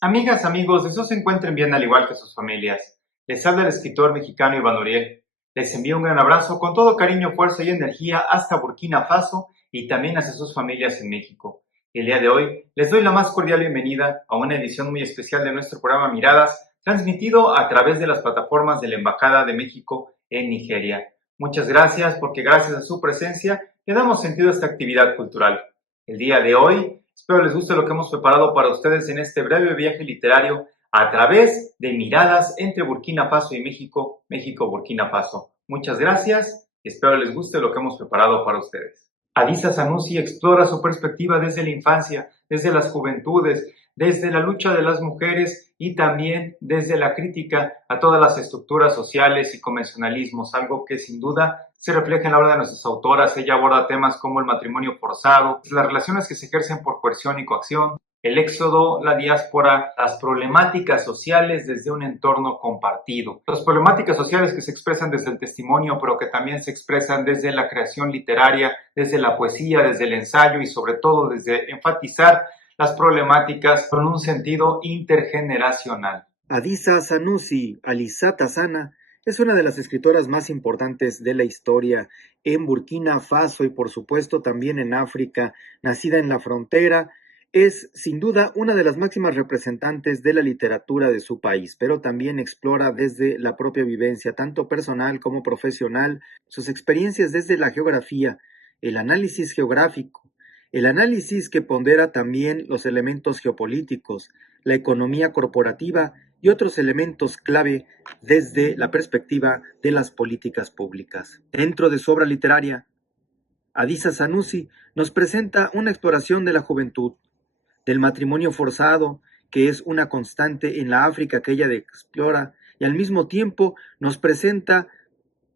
Amigas, amigos, deseo se encuentren bien al igual que sus familias. Les habla el escritor mexicano Iván Uriel. Les envío un gran abrazo con todo cariño, fuerza y energía hasta Burkina Faso y también hacia sus familias en México. El día de hoy les doy la más cordial bienvenida a una edición muy especial de nuestro programa Miradas, transmitido a través de las plataformas de la Embajada de México en Nigeria. Muchas gracias porque gracias a su presencia le damos sentido a esta actividad cultural. El día de hoy espero les guste lo que hemos preparado para ustedes en este breve viaje literario a través de miradas entre Burkina Faso y México, México-Burkina Faso. Muchas gracias y espero les guste lo que hemos preparado para ustedes. Adisa Sanusi explora su perspectiva desde la infancia, desde las juventudes, desde la lucha de las mujeres y también desde la crítica a todas las estructuras sociales y convencionalismos, algo que sin duda se refleja en la obra de nuestras autoras. Ella aborda temas como el matrimonio forzado, las relaciones que se ejercen por coerción y coacción, el éxodo, la diáspora, las problemáticas sociales desde un entorno compartido. Las problemáticas sociales que se expresan desde el testimonio, pero que también se expresan desde la creación literaria, desde la poesía, desde el ensayo y sobre todo desde enfatizar las problemáticas con un sentido intergeneracional. Adisa Sanusi Alisata Sana es una de las escritoras más importantes de la historia en Burkina Faso y por supuesto también en África. Nacida en la frontera, es sin duda una de las máximas representantes de la literatura de su país, pero también explora desde la propia vivencia, tanto personal como profesional, sus experiencias desde la geografía, el análisis geográfico, el análisis que pondera también los elementos geopolíticos, la economía corporativa y otros elementos clave desde la perspectiva de las políticas públicas. Dentro de su obra literaria, Adisa Sanusi nos presenta una exploración de la juventud, del matrimonio forzado, que es una constante en la África que ella explora, y al mismo tiempo nos presenta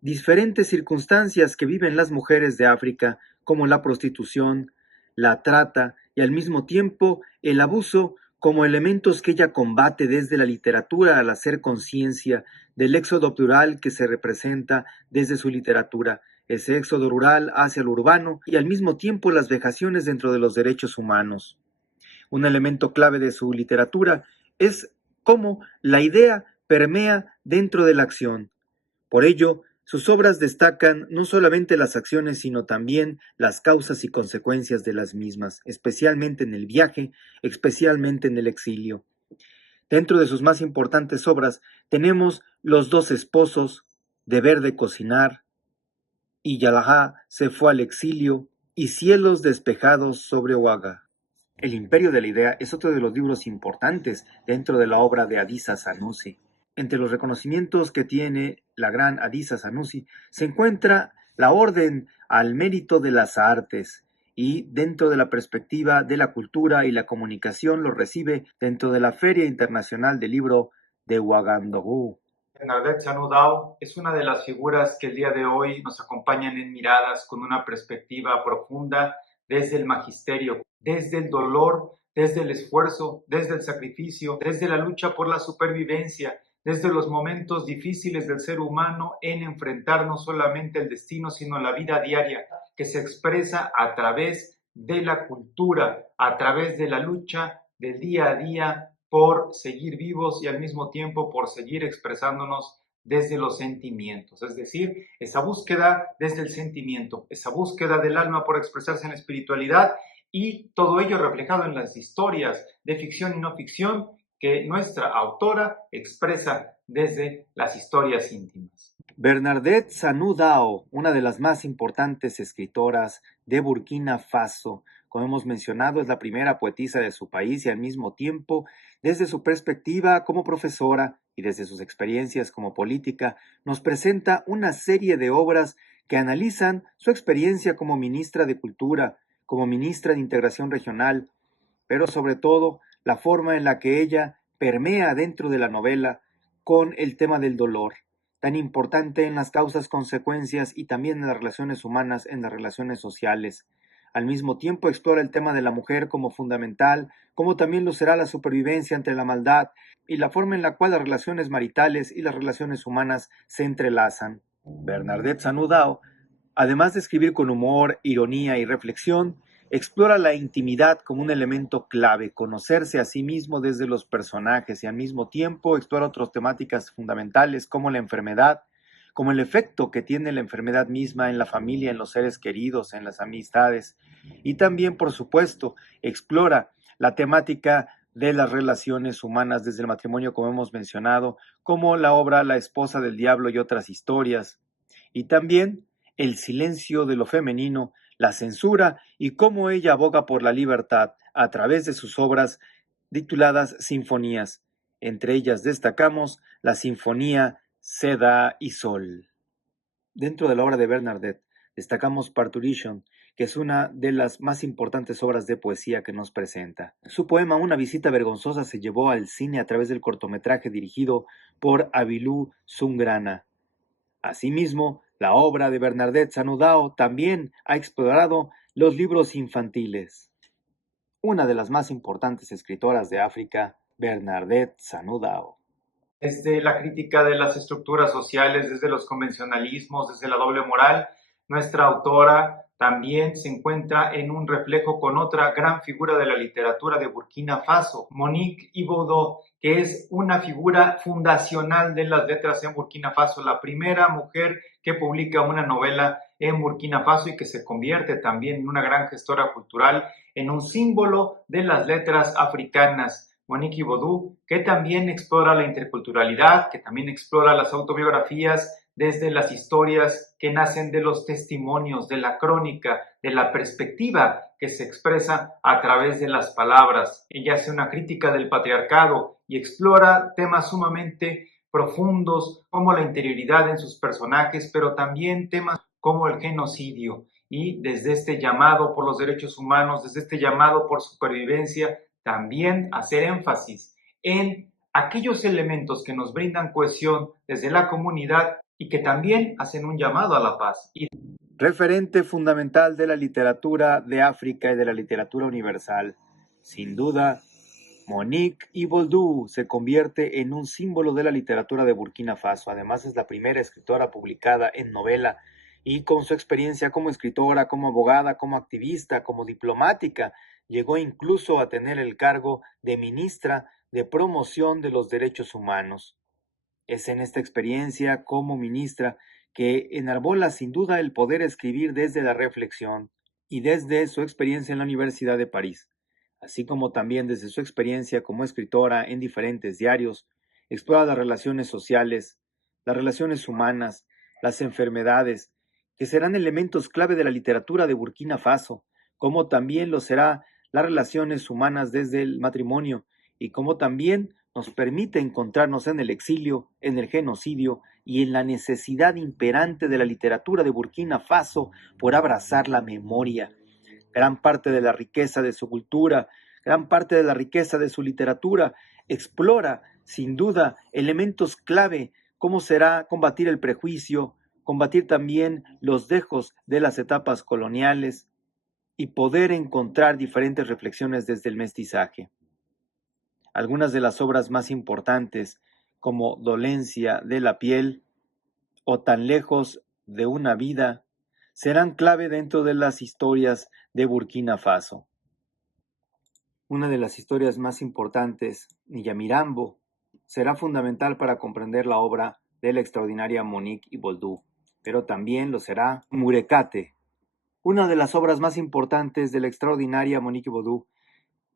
diferentes circunstancias que viven las mujeres de África, como la prostitución, la trata y al mismo tiempo el abuso como elementos que ella combate desde la literatura al hacer conciencia del éxodo plural que se representa desde su literatura, ese éxodo rural hacia lo urbano y al mismo tiempo las vejaciones dentro de los derechos humanos. Un elemento clave de su literatura es cómo la idea permea dentro de la acción. Por ello, sus obras destacan no solamente las acciones, sino también las causas y consecuencias de las mismas, especialmente en el viaje, especialmente en el exilio. Dentro de sus más importantes obras tenemos Los dos esposos, Deber de cocinar, y Yalajá se fue al exilio, y Cielos despejados sobre Ouaga. El imperio de la idea es otro de los libros importantes dentro de la obra de Adisa Sanusi. Entre los reconocimientos que tiene la gran Adisa Sanusi se encuentra la Orden al Mérito de las Artes y dentro de la perspectiva de la cultura y la comunicación lo recibe dentro de la Feria Internacional del Libro de Ouagadougou. Bernadette Sanudao es una de las figuras que el día de hoy nos acompañan en miradas con una perspectiva profunda desde el magisterio, desde el dolor, desde el esfuerzo, desde el sacrificio, desde la lucha por la supervivencia, desde los momentos difíciles del ser humano en enfrentar no solamente el destino, sino la vida diaria, que se expresa a través de la cultura, a través de la lucha del día a día por seguir vivos y al mismo tiempo por seguir expresándonos desde los sentimientos, es decir, esa búsqueda desde el sentimiento, esa búsqueda del alma por expresarse en la espiritualidad y todo ello reflejado en las historias de ficción y no ficción que nuestra autora expresa desde las historias íntimas. Bernadette Sanudao, una de las más importantes escritoras de Burkina Faso, como hemos mencionado, es la primera poetisa de su país y al mismo tiempo, desde su perspectiva como profesora y desde sus experiencias como política, nos presenta una serie de obras que analizan su experiencia como ministra de Cultura, como ministra de Integración Regional, pero sobre todo la forma en la que ella permea dentro de la novela con el tema del dolor tan importante en las causas, consecuencias y también en las relaciones humanas, en las relaciones sociales. Al mismo tiempo explora el tema de la mujer como fundamental, como también lo será la supervivencia ante la maldad y la forma en la cual las relaciones maritales y las relaciones humanas se entrelazan. Bernadette Sanudao, además de escribir con humor, ironía y reflexión, Explora la intimidad como un elemento clave, conocerse a sí mismo desde los personajes y al mismo tiempo explora otras temáticas fundamentales como la enfermedad, como el efecto que tiene la enfermedad misma en la familia, en los seres queridos, en las amistades. Y también, por supuesto, explora la temática de las relaciones humanas desde el matrimonio, como hemos mencionado, como la obra La esposa del diablo y otras historias. Y también el silencio de lo femenino, la censura y cómo ella aboga por la libertad a través de sus obras tituladas Sinfonías. Entre ellas destacamos la Sinfonía Seda y Sol. Dentro de la obra de Bernadette destacamos Parturition, que es una de las más importantes obras de poesía que nos presenta. Su poema Una visita vergonzosa se llevó al cine a través del cortometraje dirigido por Abilú Zungrana. Asimismo, la obra de Bernadette Sanudao también ha explorado los libros infantiles. Una de las más importantes escritoras de África, Bernadette Sanudao. Desde la crítica de las estructuras sociales, desde los convencionalismos, desde la doble moral, nuestra autora también se encuentra en un reflejo con otra gran figura de la literatura de Burkina Faso, Monique Iboudou, que es una figura fundacional de las letras en Burkina Faso, la primera mujer que publica una novela en Burkina Faso y que se convierte también en una gran gestora cultural, en un símbolo de las letras africanas. Monique Iboudou, que también explora la interculturalidad, que también explora las autobiografías desde las historias que nacen de los testimonios, de la crónica, de la perspectiva que se expresa a través de las palabras. Ella hace una crítica del patriarcado y explora temas sumamente profundos como la interioridad en sus personajes, pero también temas como el genocidio. Y desde este llamado por los derechos humanos, desde este llamado por supervivencia, también hacer énfasis en aquellos elementos que nos brindan cohesión desde la comunidad y que también hacen un llamado a la paz. Referente fundamental de la literatura de África y de la literatura universal. Sin duda, Monique Iboudou se convierte en un símbolo de la literatura de Burkina Faso. Además, es la primera escritora publicada en novela y con su experiencia como escritora, como abogada, como activista, como diplomática, llegó incluso a tener el cargo de ministra de promoción de los derechos humanos. Es en esta experiencia como ministra que enarbola sin duda el poder escribir desde la reflexión y desde su experiencia en la Universidad de París, así como también desde su experiencia como escritora en diferentes diarios, explora las relaciones sociales, las relaciones humanas, las enfermedades, que serán elementos clave de la literatura de Burkina Faso, como también lo será las relaciones humanas desde el matrimonio y como también nos permite encontrarnos en el exilio, en el genocidio y en la necesidad imperante de la literatura de Burkina Faso por abrazar la memoria. Gran parte de la riqueza de su cultura, gran parte de la riqueza de su literatura explora, sin duda, elementos clave, como será combatir el prejuicio, combatir también los dejos de las etapas coloniales y poder encontrar diferentes reflexiones desde el mestizaje. Algunas de las obras más importantes, como Dolencia de la piel o Tan lejos de una vida, serán clave dentro de las historias de Burkina Faso. Una de las historias más importantes, Nyamirambo, será fundamental para comprender la obra de la extraordinaria Monique Iboudou, pero también lo será Murekate. Una de las obras más importantes de la extraordinaria Monique Iboudou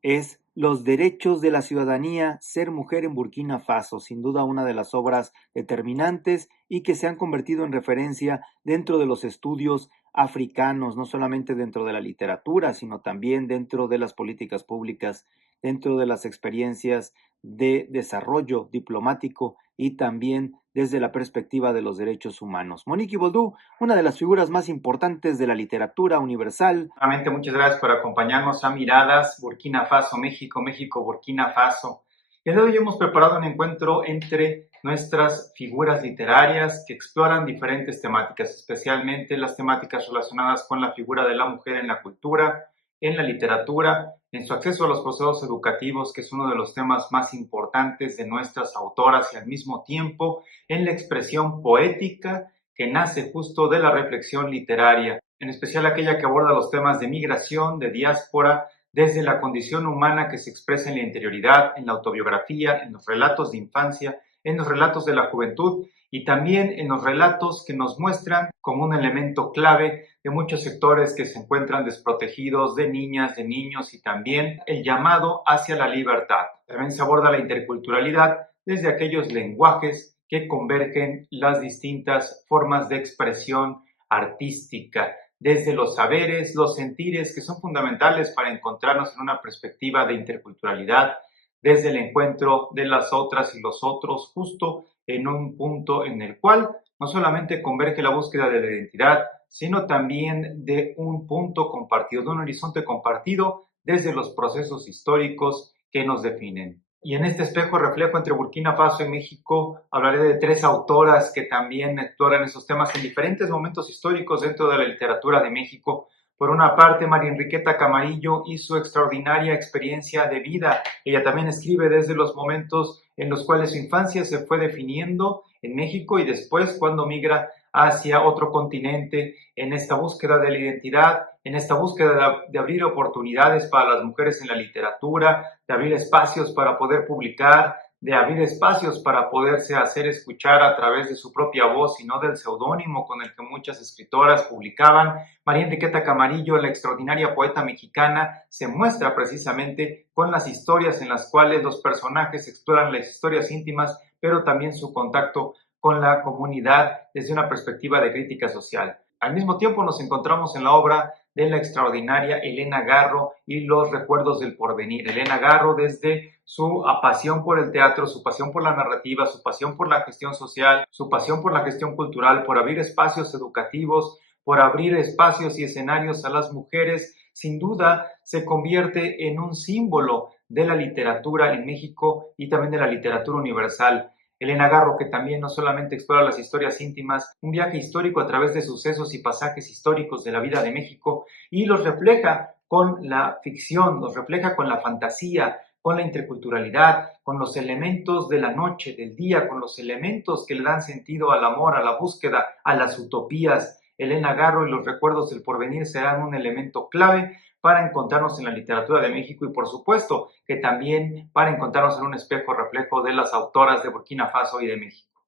es Los derechos de la ciudadanía, ser mujer en Burkina Faso, sin duda una de las obras determinantes y que se han convertido en referencia dentro de los estudios africanos, no solamente dentro de la literatura, sino también dentro de las políticas públicas, dentro de las experiencias de desarrollo diplomático y también desde la perspectiva de los derechos humanos. Monique Iboudou, una de las figuras más importantes de la literatura universal. Nuevamente, muchas gracias por acompañarnos a Miradas Burkina Faso, México, México, Burkina Faso. El día de hoy hemos preparado un encuentro entre nuestras figuras literarias que exploran diferentes temáticas, especialmente las temáticas relacionadas con la figura de la mujer en la cultura, en la literatura, en su acceso a los procesos educativos, que es uno de los temas más importantes de nuestras autoras, y al mismo tiempo en la expresión poética que nace justo de la reflexión literaria. en especial aquella que aborda los temas de migración, de diáspora, desde la condición humana que se expresa en la interioridad, en la autobiografía, en los relatos de infancia, en los relatos de la juventud y también en los relatos que nos muestran como un elemento clave de muchos sectores que se encuentran desprotegidos, de niñas, de niños y también el llamado hacia la libertad. También se aborda la interculturalidad desde aquellos lenguajes que convergen las distintas formas de expresión artística, desde los saberes, los sentires que son fundamentales para encontrarnos en una perspectiva de interculturalidad, desde el encuentro de las otras y los otros, justo en un punto en el cual no solamente converge la búsqueda de la identidad, sino también de un punto compartido, de un horizonte compartido desde los procesos históricos que nos definen. Y en este espejo reflejo entre Burkina Faso y México hablaré de tres autoras que también exploran esos temas en diferentes momentos históricos dentro de la literatura de México. Por una parte, María Enriqueta Camarillo y su extraordinaria experiencia de vida. Ella también escribe desde los momentos en los cuales su infancia se fue definiendo en México y después cuando migra hacia otro continente en esta búsqueda de la identidad, en esta búsqueda de abrir oportunidades para las mujeres en la literatura, de abrir espacios para poder publicar, de abrir espacios para poderse hacer escuchar a través de su propia voz y no del seudónimo con el que muchas escritoras publicaban. María Enriqueta Camarillo, la extraordinaria poeta mexicana, se muestra precisamente con las historias en las cuales los personajes exploran las historias íntimas, pero también su contacto con la comunidad desde una perspectiva de crítica social. Al mismo tiempo nos encontramos en la obra de la extraordinaria Elena Garro y los recuerdos del porvenir. Elena Garro desde su pasión por el teatro, su pasión por la narrativa, su pasión por la gestión social, su pasión por la gestión cultural, por abrir espacios educativos, por abrir espacios y escenarios a las mujeres, sin duda se convierte en un símbolo de la literatura en México y también de la literatura universal. Elena Garro, que también no solamente explora las historias íntimas, un viaje histórico a través de sucesos y pasajes históricos de la vida de México y los refleja con la ficción, los refleja con la fantasía, con la interculturalidad, con los elementos de la noche, del día, con los elementos que le dan sentido al amor, a la búsqueda, a las utopías. Elena Garro y los recuerdos del porvenir serán un elemento clave para encontrarnos en la literatura de México y por supuesto que también para encontrarnos en un espejo reflejo de las autoras de Burkina Faso y de México.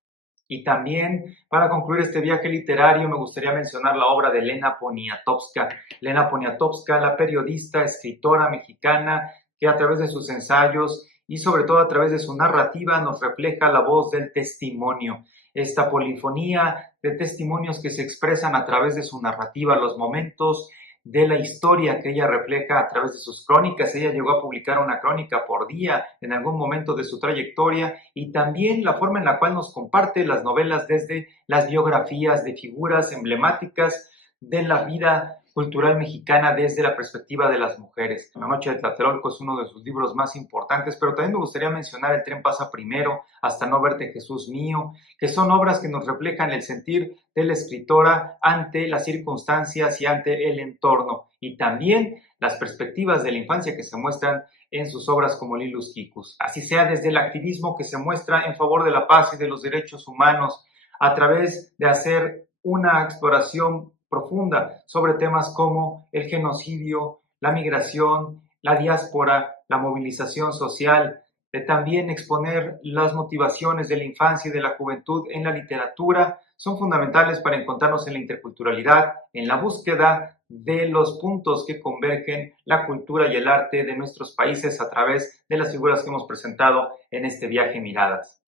Y también, para concluir este viaje literario, me gustaría mencionar la obra de Elena Poniatowska. Elena Poniatowska, la periodista, escritora mexicana, que a través de sus ensayos y sobre todo a través de su narrativa nos refleja la voz del testimonio. Esta polifonía de testimonios que se expresan a través de su narrativa, los momentos de la historia que ella refleja a través de sus crónicas. Ella llegó a publicar una crónica por día en algún momento de su trayectoria y también la forma en la cual nos comparte las novelas desde las biografías de figuras emblemáticas de la vida cultural mexicana desde la perspectiva de las mujeres. La noche de Tlatelolco es uno de sus libros más importantes, pero también me gustaría mencionar El tren pasa primero, Hasta no verte Jesús mío, que son obras que nos reflejan el sentir de la escritora ante las circunstancias y ante el entorno, y también las perspectivas de la infancia que se muestran en sus obras como Lilus Kikus. Así sea desde el activismo que se muestra en favor de la paz y de los derechos humanos, a través de hacer una exploración profunda sobre temas como el genocidio, la migración, la diáspora, la movilización social, de también exponer las motivaciones de la infancia y de la juventud en la literatura, son fundamentales para encontrarnos en la interculturalidad, en la búsqueda de los puntos que convergen la cultura y el arte de nuestros países a través de las figuras que hemos presentado en este viaje Miradas.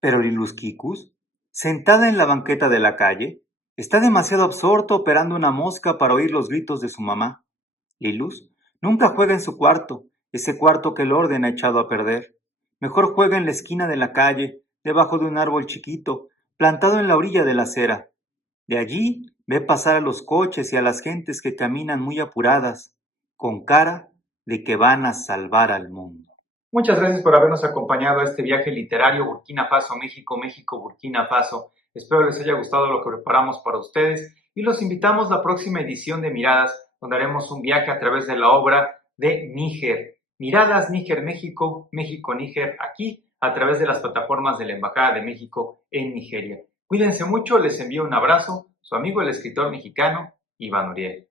Pero Lilus Kikus, sentada en la banqueta de la calle, está demasiado absorto operando una mosca para oír los gritos de su mamá. Lilus nunca juega en su cuarto, ese cuarto que el orden ha echado a perder. Mejor juega en la esquina de la calle, debajo de un árbol chiquito, plantado en la orilla de la acera. De allí ve pasar a los coches y a las gentes que caminan muy apuradas, con cara de que van a salvar al mundo. Muchas gracias por habernos acompañado a este viaje literario Burkina Faso, México, México, Burkina Faso. Espero les haya gustado lo que preparamos para ustedes y los invitamos a la próxima edición de Miradas, donde haremos un viaje a través de la obra de Níger. Miradas Níger, México, México, Níger, aquí a través de las plataformas de la Embajada de México en Nigeria. Cuídense mucho, les envío un abrazo, su amigo el escritor mexicano Iván Uriel.